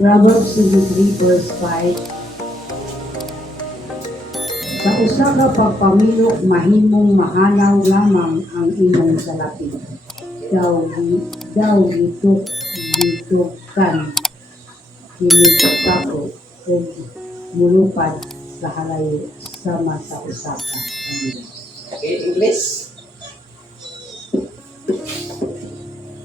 Proverbs 23 verse 5. Sa usa ka pagpamilok mahimong mahanaw lamang ang imong salapi. Daw gitukan kini kako ug mulupad sa halayo sama sa usa ka pamilya. Okay, English.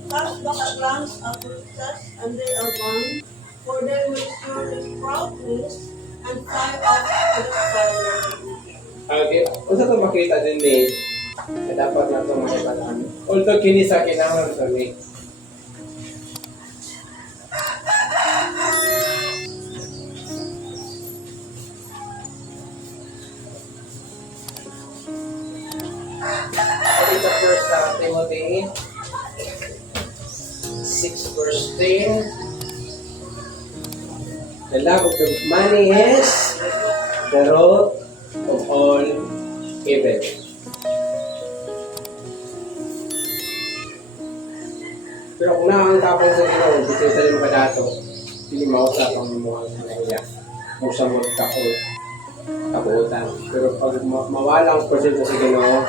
Cast back a glance of riches, and they are gone, for they will surely sprout wings and fly off to the sky where they will be. Okay, unsa to makita din ni dapat na itong mahibalaan. Although kini sa kinahanglan sa ni. Okay, sa first Timothy 6 verse 10. The love of the money is the root of all evil. Pero kung naangkapang sa Ginoo, bitin sa limang kadato, hindi mausap ang mga kanila. Kung sa mga kabuutan. Pero pag mawalang presensya sa Ginoo,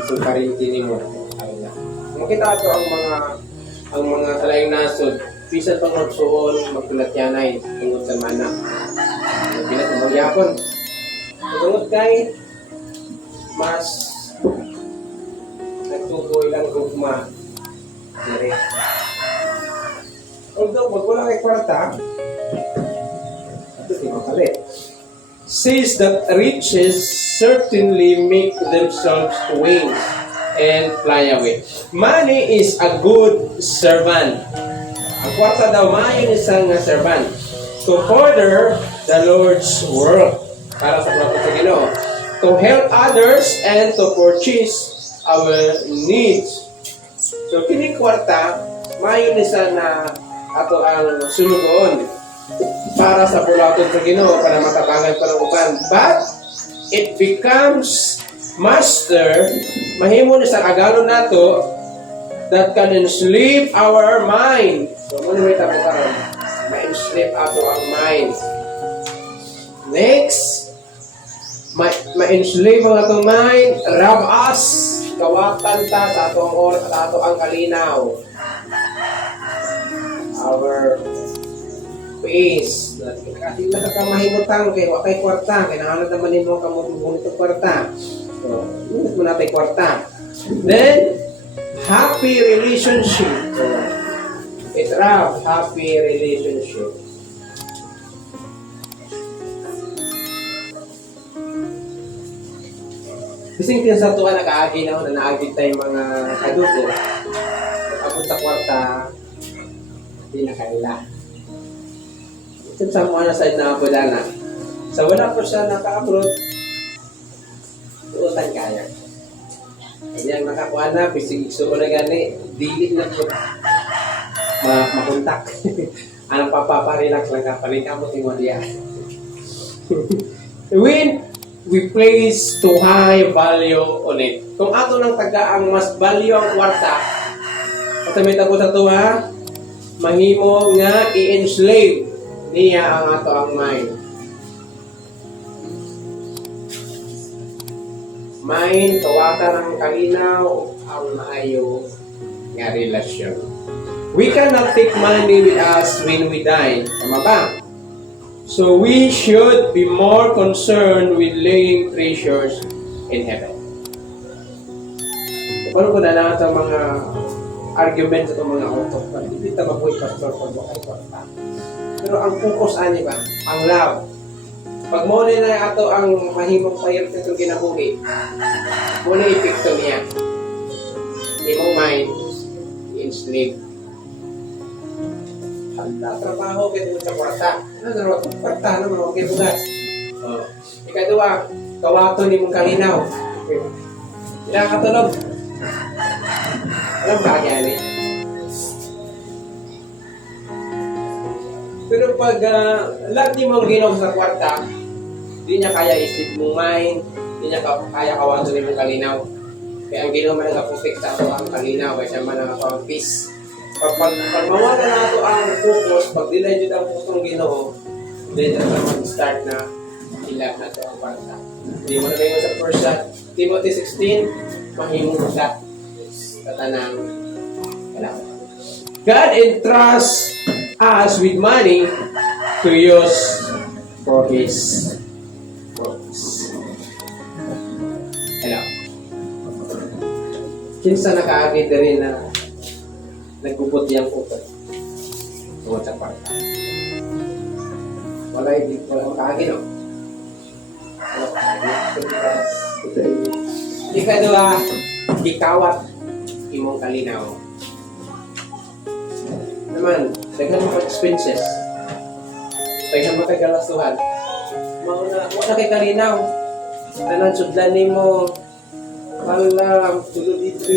isang karintin mo. Makita ito ang mga talaing nasod. Pisan pang magsuon, magtulatyanay, tungod sa mana. Pilat ang magyapon. Tungod kay, mas nagtukoy lang gugma. Diri. Although, pag wala kay kwarta, ito di makalit. Says that riches certainly make themselves wings and fly away. Money is a good servant. Ang kwarta daw, maayong isang servant to further the Lord's work para sa prophet sa Ginoo, to help others and to purchase our needs. So, kini kwarta, maayon isa na ato ang sunugon para sa bulaton sa Ginoo para matabangan pa ng uban. But it becomes master, mahimo ni sa agalon nato that can enslave our mind. So, muna may tabo karon, ma-enslave ato ang mind. Next, ma-enslave ang atong mind, rob us, kawatan ta sa atong oras at ato ang kalinaw. Our face, kasi nakakamahimutang kay wakay kwarta, kaya nahanap naman mo kamutubunin itong kwarta. So, yun mo natin kwarta. Then, happy relationship. So, it rob, happy relationship. Kasi kaya sa tuwa nag-aagi na ako na naagid tayong mga kadugo. Abot sa kwarta, hindi na kaila. Ito sa mga side na ako na. Sa wala po siya naka-abroad, tuutan kaya. Kaya ang nakakuha na, pisig gusto ko na gani, dilit na po. Makuntak. Anong papaparelax lang ka, palinkamot yung diya. When we place too high value on it. Kung ato ng taga ang mas value ang kwarta, kasamit ako sa tuwa, mahimo nga i-enslave niya ang ato ang mind. Mind, kawatan ang kalinaw, ang maayo nga relasyon. We cannot take money with us when we die. Tama ba? So we should be more concerned with laying treasures in heaven. Paano ko na lang ito mga arguments at mga author? Hindi ito mabuhay pastor kung bakay kwarta. Pero ang focus ani ba? Ang love. Pag mo na ato ang mahimong payag sa itong kinabuhi, muna epekto niya. Imong mind, i-enslave. Trabaho kayo sa kwarta. Ano kwarta naman, huwag kayo bugas. Ikadua, kawato ni mong kalinaw. Ilang katulog. Alam ba kaya ni? Pero pag lahat ni mong ginaw sa kwarta, di niya kaya isip mong mind, di niya kaya kawato ni mong kalinaw. Kaya ang ginaw man nag-protect sa ako ang kalinaw, kaya siya man ang peace. Pag mawala na ito ang focus, pag delay dito ang focus ng Ginoo, then ito mag-start na ilag na ito ang kwarta. Hindi mo na ngayon sa 1 Timothy 16, mahimong siya. Tatanang, wala. God entrusts us with money to use for His purpose. Hello. Kinsa nakaagid rin na nagkupot yung utot tungkol sa kwarta. Wala makaagid, no? Wala makaagid. Ikadua, ikawat imong kalinaw. Naman, daghan mo expenses. Daghan mo kay galastuhan. Wala kay kalinaw. Tanan sudlan nimo. Wala, sulod dito.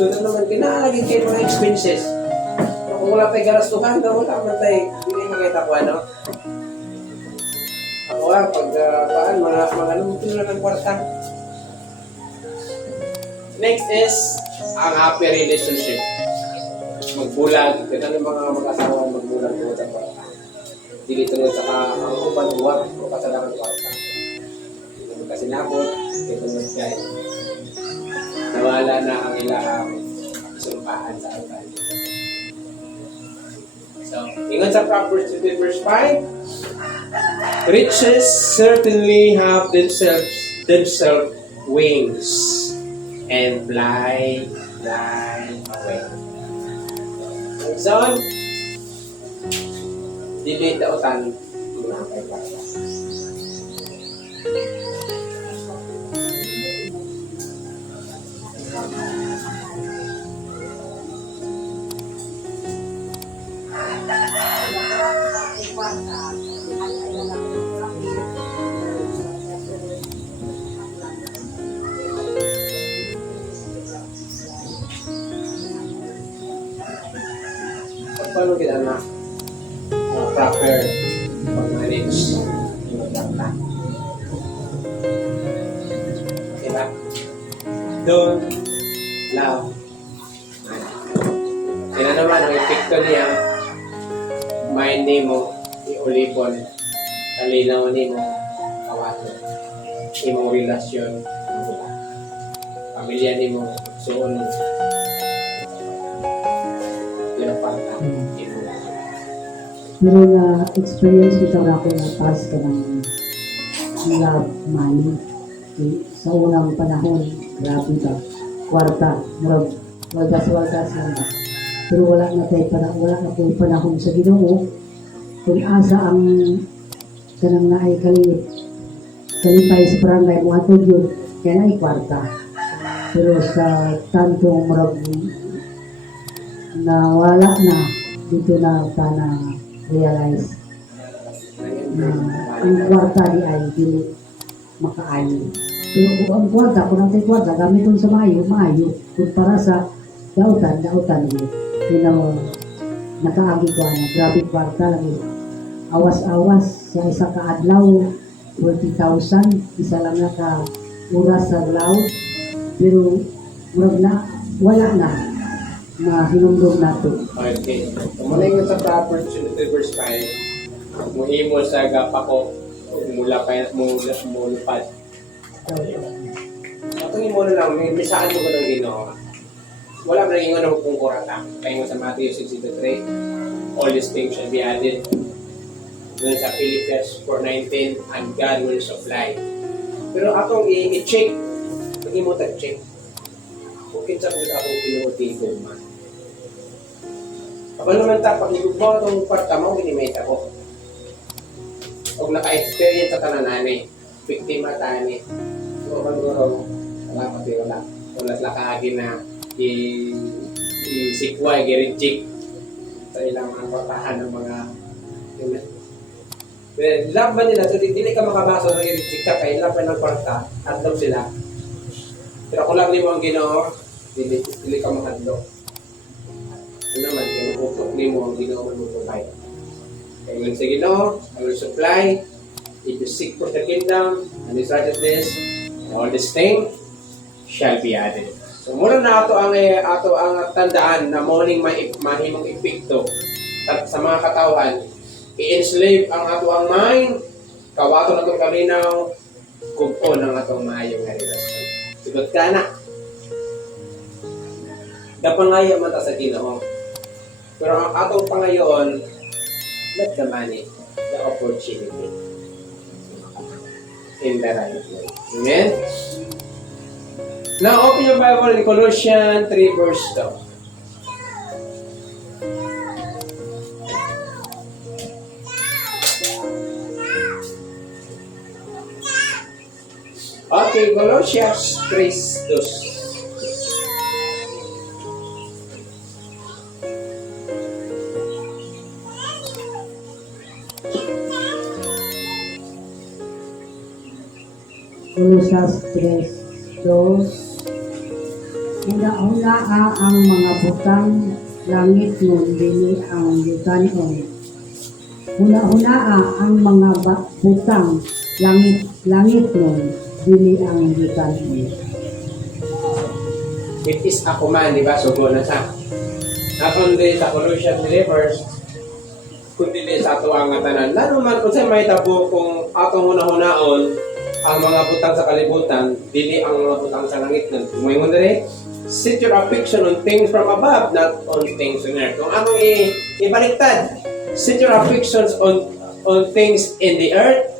Na naman, kinaalagin kayo mga expenses. Kung wala tayo galastuhan, wala man tayo. Hindi makita ko, ano? Ako pag mga lumpin na ng kwarta. Next is, ang happy relationship. Magbulag. Ito ng mga mag-asawa magbulag po sa kwarta. Hindi tungkol sa kauban, huwag o kasalanan ng kwarta. Kasi napot, ito mag-guide. Nawala na ang ilang sumpahan sa altar. So, ingat sa Proverbs 15 verse 5. Riches certainly have themselves wings and fly away. Ang son, dili dautan mga kay bata. Paano kita na proper pag-manage yung data? Diba? Don't love money. Kaya naman, ang epekto niya, mind mo, iulipon, kalinaw mo, kawato, imong relasyon, pamilya mo, suon mo. Pero na-experience ko sa ako na taas ka ng love money. Sa unang panahon, grabe ka. Kwarta, murag, waldas-waldas lang. Pero wala na tayo panahon sa Ginoo. Kung asa ang kanang na ay kalipay sa barangay mo ato yun, kaya na ay kwarta. Pero sa tantong murag na wala na, dito na na realize na ang kwarta di ay dili makaayo. Pero kung ang kwarta, kung natin kwarta, gamiton sa maayo. Kung para sa dautan yun. Nakaagi ko na, grabe kwarta lang yun. Awas-awas, sa isa ka adlaw, 40,000, isa lang na ka oras sa adlaw. Pero wala na hinumdum nato. Okay. Muna yung sa Proverbs 23 verse 5, muhimo sa gapako, mula lupad. Atong mo na lang, may saan mo ko ng Ginoo. Wala mo naging ano kung kurata. Kaya mo sa Matthew 6:3, all these things shall be added. Doon sa Philippians 4:19, and God will supply. Pero atong i-check, pag mo tag-check, kung kinsa kung akong pinuutin ko man. Ako naman pag igugmaw itong kwarta mo, minimate ako. Kung naka-experience sa tananani, biktima tani. So, mangguro, wala pati wala. Wala sila kaagin na i-sikway, i-reject sa ilang mga kwartahan ng mga laban nila. So, hindi ka makabaso na i-reject ka kaya laban ng kwarta, hadlok sila. Pero kung lang mo ang Ginoo, hindi ka makadlok. Ano naman, kaya makutok mo ang Ginoo man mo provide. Kaya yun sa Ginoo, I will supply. If you seek for the kingdom and His righteousness, and all these things shall be added. So muna na ato ang tandaan na morning mahimong epekto sa mga katawan. I-enslave ang ato ang mind, kawato na itong kalinaw, kumpon ang atong maayong nga relasyon. Sigot ka na. Napangaya man ta sa Ginoo. Pero ang atong pangayoon, let the money, the opportunity in the right way. Amen? Now, open your Bible in Colossians 3 verse 2. Okay, Colossians 3:2. Colosas 3:2. Una-una ang mga butang langit nun dili ang yutan-on. Una-una ang mga butang langit nun dili ang yutan-on. It is a command, di ba? Sugo na sa. Not only sa Colossians believers, kundi sa ato ang tanan. Lalo man kung sa'yo may tabo kung atong una-unaon, ang mga butang sa kalibutan, dili ang mga butang sa langit nun. Tumayon dali, set your affection on things from above, not on things on earth. Kung among ibaliktad, set your affections on things in the earth,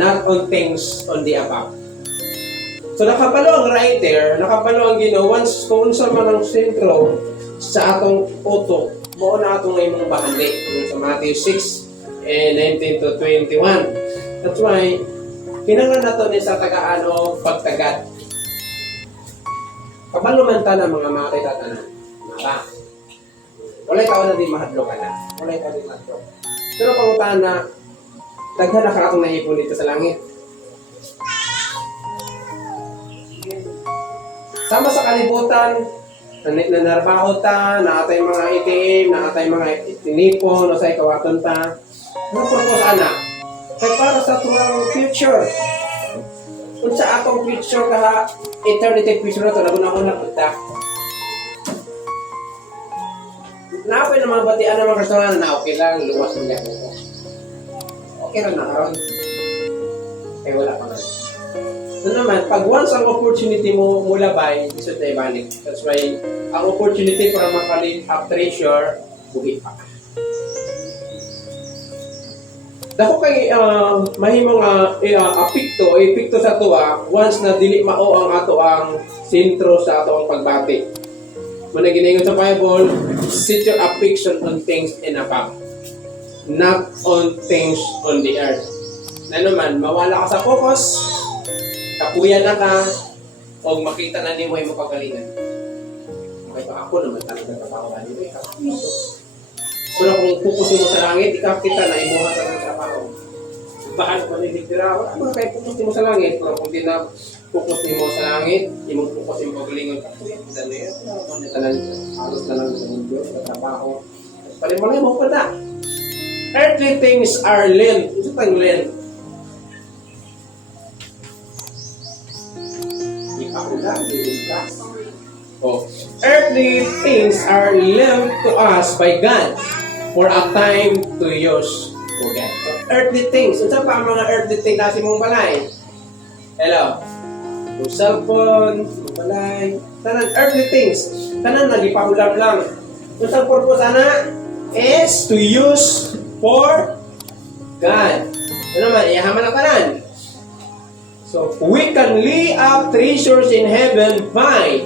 not on things on the above. So nakapalo ang writer, nakapalo ang Ginoo, once kung unsa man ang sentro sa atong utok, mao na atong imong bahandi sa Matthew 6:19 to 21. That's why kinahanglan nato ni sa tagaan o pagtagad. Kabalo man ta na mga makita tanan. Mara. Walay ka na di mahadlok ka na. Walay ka di mahadlok. Pero pangutan na daghan na ka atong naipon dito sa langit. Sama sa kalibutan, nanarbaho ta, naatay mga ATM, naatay mga tinipon, o sa ikawaton ta. Ano purpose ana? Kaya para sa turang future. Kung sa atong future ka, eternity future na ito, naguna-una punta. Napay na mga batian ng mga kasalanan na okay lang, luwas mo yan. Okay lang na karon. Eh wala pa man. So naman, pag once ang opportunity mo mulabay, iso tayo balik. That's why, ang opportunity para makalit up treasure, buhi pa. Dako kay mahimong epekto sa tuwa once na dili mao ang ato ang sentro sa ato ang pagbati. Muna ginaingon sa Bible, set your affection on things in above, not on things on the earth. Na naman, mawala ka sa focus, kapuyan na ka, o makita na ni mo yung pagalingan. Okay pa ako naman talaga kapawan. Di ba? Pero kung pupusin mo sa langit, ikakita na imuha ka ng trabaho. Bahal pa nilig tira, wala mo na kayo pupusin mo sa langit. Pero kung di na pupusin mo sa langit, imong pupusin mo pagalingan. Kapuyan, isa na yan. Halos na lang sa mundo, sa trabaho. Palimangay mo pa na. Earthly things are lent. Ito tayong lent. Oh. Earthly things are lent to us by God for a time to use for God. So, earthly things. Unsa pa ang mga earthly things na mong balay? Hello? Yung cellphone, yung balay. Tanan, earthly things. Tanan, nagipahulab lang. Unsa purpose ana? Is to use for God. Ano naman, iyahaman ang tanan. So, we can lay up treasures in heaven by.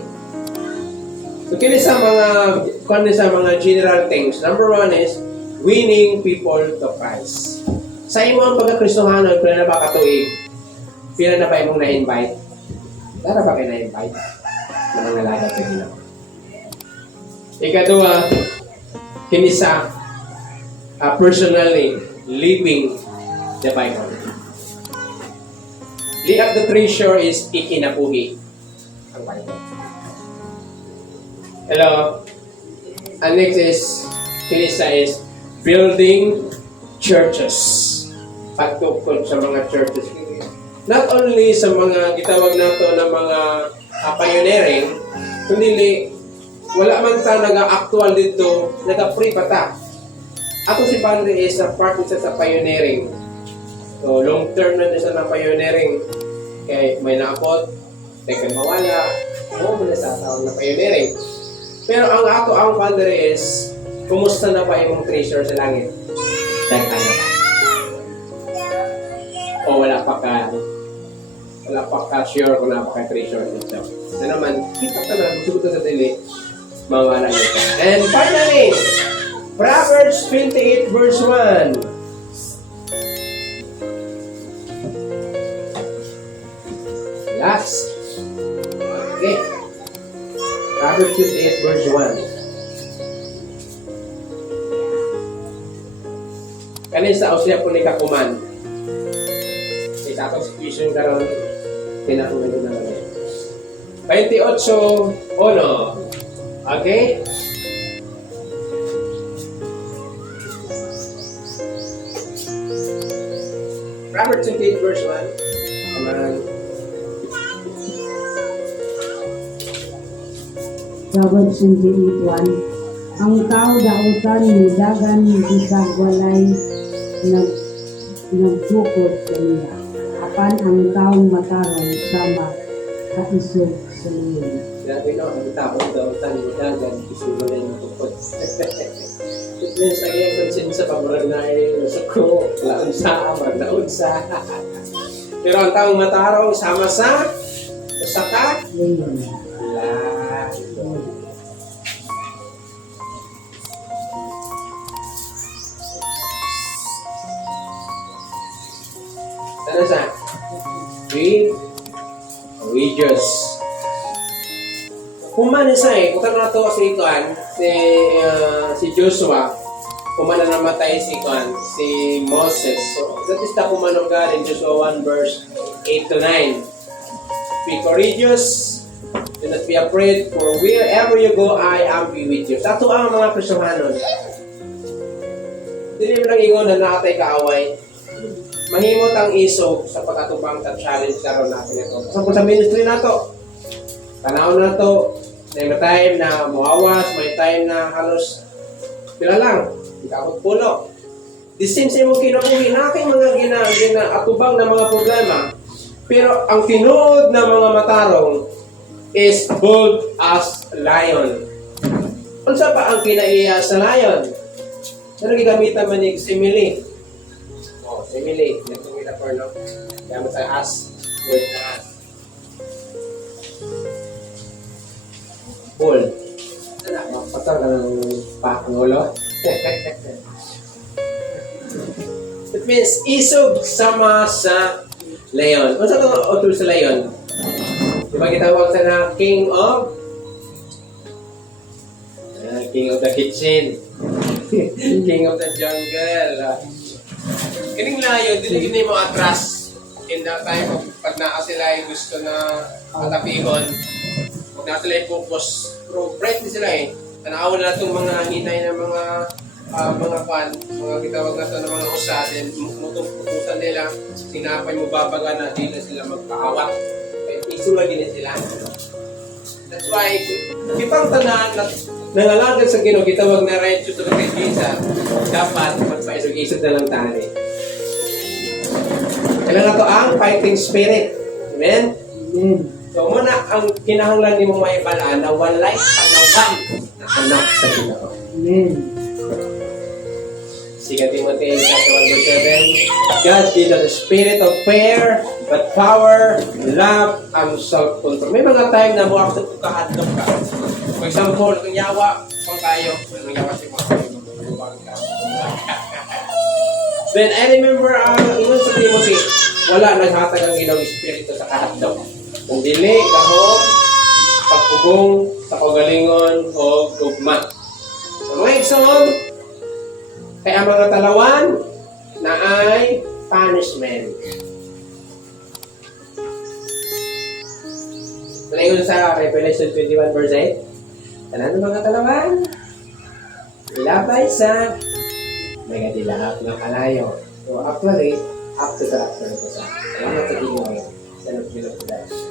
So, kini sa mga general things. Number one is winning people to Christ. Sa imo ang pagkakristohanon, pila na ba katuig? Pila na ba imong na-invite? Tara ba kayo na-invite? Na mga lagat sa Ginoo. Ikaduha, kini sa personally living the Bible. Lay up the treasure is ikinabuhi ang Bible. Hello? And next is, kinisa is building churches. Pagtukod sa mga churches. Not only sa mga gitawag nato na mga pioneering, kundi wala man ta naga-actual dito, naga-free pa ta. Ato si Padre is a part isa sa pioneering. So, long term na siya ng pioneering. Kaya may naapot, teka mawala, mo muna sa tao na pioneering. Pero ang Padre is, kumusta na pa imong treasure sa langit? Teka ano? O wala pa ka sure kung napaka-treasure dito. Na naman, kita ka na, gusto ko sa dili, mawala nito. And finally, Proverbs 28 verse 1. Last. Okay. Proverbs 28 verse 1. Kanin sa Osea po ni Kakuman. Isa ako situation karon tinanong ko na lang. 28:1. Okay? Proverbs 28 verse 1. Come on. Proverbs 28:1. Ang tao dautan ni dagan bisag walay nagtukod kaniya. Apan ang taong matarong sama kaisog sa liyon. Grabe no, ang tao dautan ni dagan bisag walay nagtukod. Fitness ay ang konsensya pamurag na ay nasuko, laon sa amag, laon sa. Pero ang taong matarong sama sa usaka Liyon. la. Ano sa? Religious. Kuman isa kung na to si Kuan, si Joshua, kuman na namatay si Kuan, si Moses. So, that is the command of God in Joshua 1 verse 8 to 9. Be courageous, do not be afraid, for wherever you go, I am be with you. Sa ito ang mga Kristohanon. Dili mo lang ingon na nakatay kaaway. Mahimot ang isog sa pagkatubang sa challenge karon natin ito. So, sa ministry na to, panahon na to, may time na muawas, may time na halos pila lang, ikakot puno. The same sa imong kinabuhi natin mga ginaatubang na mga problema. Pero ang tinuod na mga matarong is bold as lion. Unsa pa ang kinaiya sa lion? Ano gigamitan man ni simile? Oh, simile. Nagtungin na no? Gamit sa as. Word na as. Bull. Patang ka ng pakangulo. It means isog sama sa leon. Ano sa ito utol sa leon? Diba kitawag sa na king of the kitchen. King of the jungle. Kining layon, dili mo atras in the time of pag naa sila ay gusto na atapihon. Pag naa sila ay focus. Pero bright din sila eh. Tanawan na itong mga hinay na mga kitawag na ito ng mga usa. Then mutuputan nila, sinapay mo babaga na di na sila magpahawak. Kaya isulagin na sila. That's why, kitang tanan na nangalagad sa Ginoo, kitawag na right to the Kisa, dapat magpaisog-isog na lang tali. Kailan na to ang fighting spirit. Amen? Amen. So muna, ang kinahanglan ni mo maibalaan na walay panawan na anak sa Ginoo. Amen. 2 Timothy 1:7, God gave us the spirit of fear, but power, love, and self-control. May mga time na mo ako sa kahadlok ka. For example, kung yawa, kung kayo, kung yawa si mga Then I remember, ingon sa Timothy, wala naghatag ang Ginoo Espiritu sa kahadlok. Kung dili, kahom, pagpugong, sa kagalingon, o gugma. So mga igsoon, kaya ang mga talawan na ay punishment. Ngayon sa Revelation 21 verse 8, tanan ng mga talawan, ilabay sa nagadilahap ng kalayo. So actually, up to the after ko sa. Salamat sa Ginoo.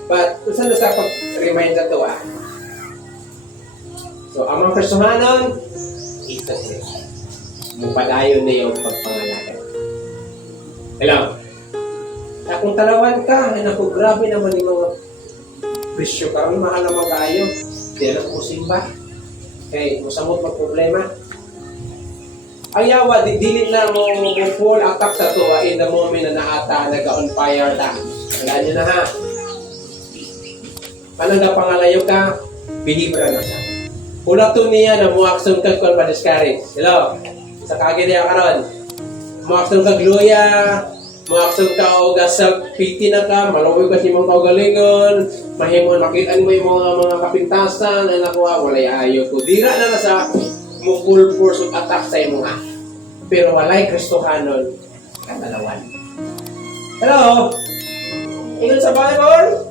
But, kung saan na sa pag-remind na ito So, ang mga Kristohanon, ito sila. Mupadayon na yung pagpangalagan. Hello? Na kung talawan ka, naku, grabe naman yung mga presyo ka. Ang mahal na magayo. Di alam kung simba. Okay, musamot mag problema. Ayawa, dili na mo full attack sa to in the moment na naata, nag-on fire ta. Alam nyo na ha. Paano na pangalayo ka, bilibra na siya. Ulato niya na muaksyon ka kung pa-discourage. Hello? Sa kagid niya karon. Muaksyon ka gluya, muaksyon ka o self-pity na ka, maluwi ka si mong kaugalingon, mahimo nakita mo yung mga kapintasan, na nakuha, walay ayo ko. Dira na sa mo full force of attack sa imo nga. Pero walay Kristohanon katalawan. Hello? Ingon sa Bible,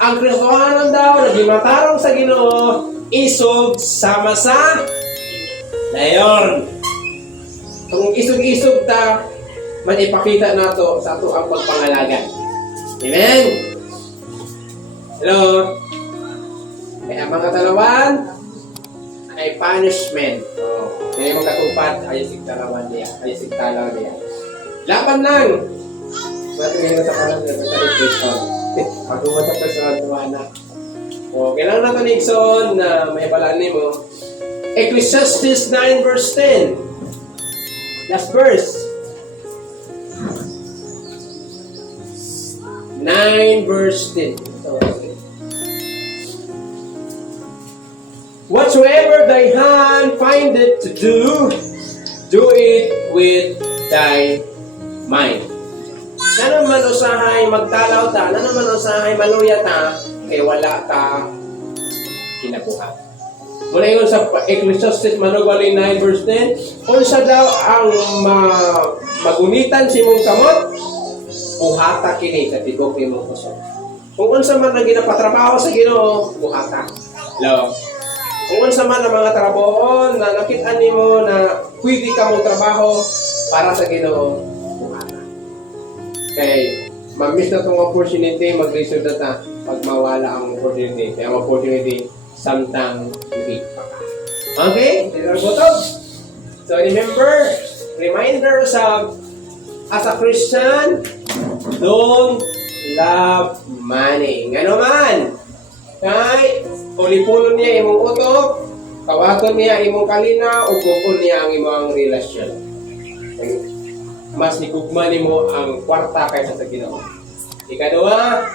ang Kristohanon daw nagimatarong sa Ginoo, isog sama sa layon. Kung isog-isog ta, man ipakita nato sa ato ang pagpangalaga. Amen? Hello? Kaya mga katalawan, ay punishment. Kaya magkatupad, ay sigtalawan niya. Ay sigtalawan niya. Laban lang! Mati ngayon sa kalang niya, sa Kristohanon. Pag-umat sa Kristohanon na. O, kailangan natin Nixon na may balaan mo. Ecclesiastes 9 verse 10. Last verse. 9 verse 10. Whatsoever thy hand findeth to do it with thy mind. Na naman usahay magtalaw ta, na naman usahay maluya ta, kay wala ta kinabuhat. Mula yun sa Ecclesiastes Manugali 9 verse 10, unsa daw ang magunitan si mong kamot, buhata kini sa tibok ni mong puso. Kung unsa man ang ginapatrabaho sa Ginoo, buhata. Hello? Kung unsa man ang mga trabaho na nakita nimo na pwede ka mong trabaho para sa Ginoo, buhata. Kay ma-miss na itong opportunity, mag-reserve na ta pag mawala ang opportunity. Kaya ang opportunity, samtang hindi pa ka. Okay? So remember, reminders of as a Christian, don't love money. Nga naman, kay ulipunon niya imong utok, kawaton niya imong kalina, o gukon niya ang imong relasyon. Mas nikugma nimo ang kwarta kaysa sa Ginoo. Ikaduha,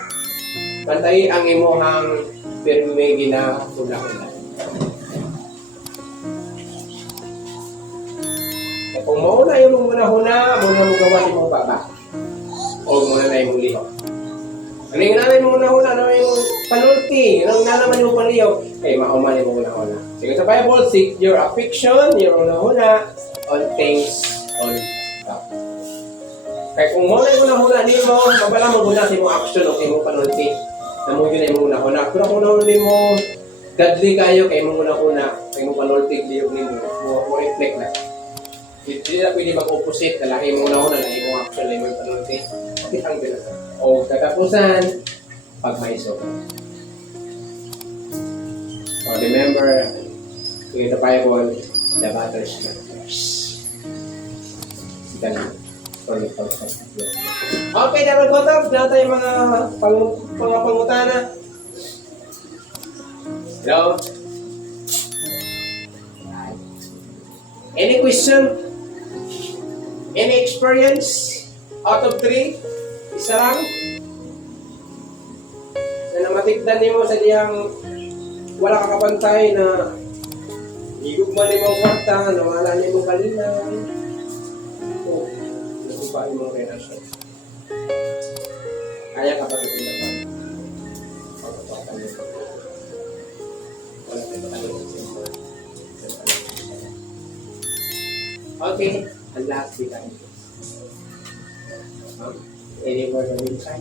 pantay ang imuhang perme ginaula-ula. Kung mauna yung muna-huna, muna mo gawa ni mong baba. O muna na yung lihok. Ano yung nanay mo muna-huna, ano yung panulti, ano yung nalaman yung panlihok, eh, mauman yung muna-huna. Sige sa Bible, seek your affection, your muna-huna, on things on top. Kaya kung muna yung muna-huna ni mo, mabala mo muna si mong action o si mong panulti. Namuyo na yung muna-huna. Pero kung nahuli mo, godly kayo, kaya mong muna-huna, kaya mong panulti, liyog ni mo reflect na. Hindi na pwede mag-opposite, nalahi mo na nalahi mo action, nalahi mo yung panulti. Kitang bilang. O katapusan, pag maisog. So remember, in the Bible, the battle is not yours. Ganun. Okay, dapat ko ito. Wala tayong mga pangutana. Hello? Any question? Any experience? Out of 3? Isa lang? Na namatigdan niyo sa diyang wala ka kapantay na higugman niyo ang kwarta, nawala niyo ang kalina. O, nakuha niyo ang relasyon. Kaya ka pa rin naman. Pagkakatan niyo. Wala tayo matalong sa inyo. Okay, ang last week tayo. Any more than inside?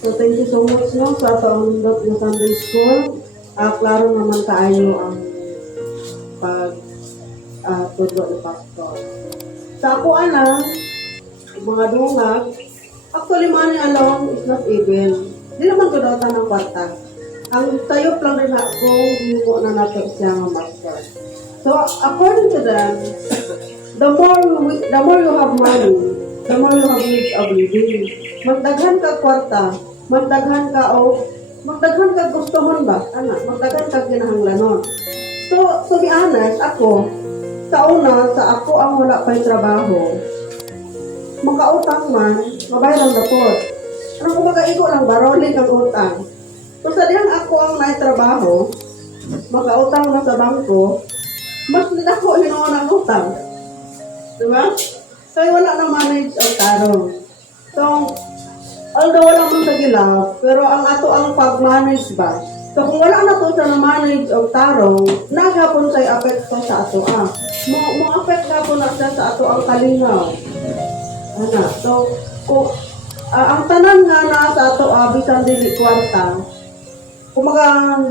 So, thank you so much no, sa paundot ng Sunday School. Klaro naman tayo ang pag tudlo ni pastor. Sa ako ana, mga dungag, actually money alone is not evil. Di naman ko daw ng kwarta. Ang tayo lang rin ako, hindi na natin siya ng master. So, according to them, the more you have money, the more you have needs of living. Magdaghan ka kwarta, magdaghan ka gusto mo ba? Magdaghan ka kinahanglanon. So, to be honest, ako, sa ako ang wala pa yung trabaho, makautang man, mabayran na po. Ano kung magaigo lang, barolik ang utang. So, sa dihang ako ang naitrabaho, makautang na sa bangko, mas nilako hinoon ang utang. Diba? So, wala na manage ang tarong. So, although wala man sa gilab, pero ang ato ang pag-manage ba? So, kung wala na to sa manage ang tarong, naghapon sa'y apekto sa ato Mo-affect hapon na siya sa ato ang kalingaw. So, kung ang tanan nga na sa ato bisan dili kwarta, kung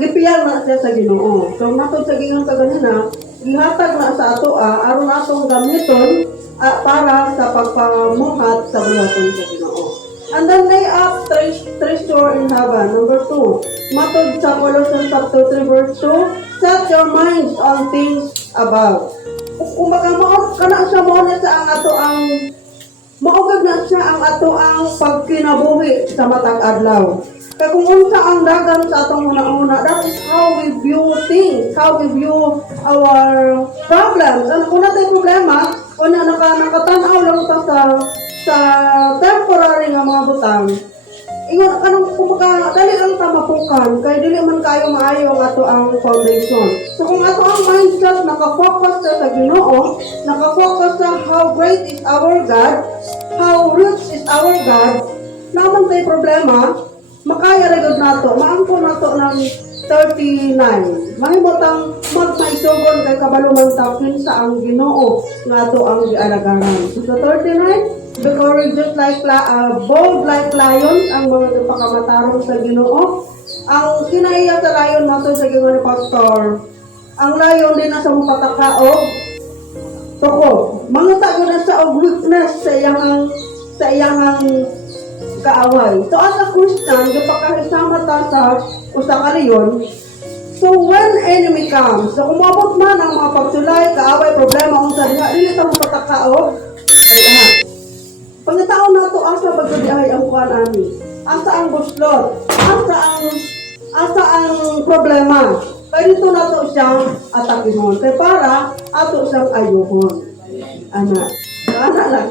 gipiyan na siya sa Ginoo. So, matod sa gingon sa ganina, gihatag na sa ato aron atong gamiton para sa pagpamuhat sa buhaton sa Ginoo. And then lay up treasure in heaven. Number 2. Matod sa Colossians chapter 3 verse 2, set your minds on things above. Kung magamaot ka na siya mo na sa ang ato ang maugad na siya ang ato ang pagkinabuhi sa matag adlaw. Kaya kung unsa ang dagan sa atong una-una, that is how we view things, how we view our problems. Ano kung natin problema, kung nakatanaw lang ta sa temporary nga mga butang, ingon kanang kumaga dali lang ta mapukan kay dili man kayo maayo ang ato ang foundation. So kung ato ang mindset naka-focus sa Ginoo, naka-focus sa how great is our God, how rich is our God, naman tay problema, makaya ra gud nato, maangko nato ng 39. Mahimutang magmaisugon kay kabalo man ta kinsa ang Ginoo nga ato ang gialagaran. So 39, be courageous like bold like lions ang mga pagkamatarong sa Ginoo. Ang kinaiya sa lion nato sa gingon ni pastor, ang lion din na sa mupatakaog toko. Mangita ko na sa weakness sa iyang kaaway. So as a Christian, gipakahisama ta sa usa ka leon. So when enemy comes, so kumabot man ang mga pagsulay, kaaway, problema unsa diha, dili ta mupatakaog. Ay pagkataon na to asa pagkabiyahe ang kuan ani. Asa ang buslot? Asa ang problema? Kaya dito na to siyang atakihon. Kaya para ato siyang ayuhon. Ana lang.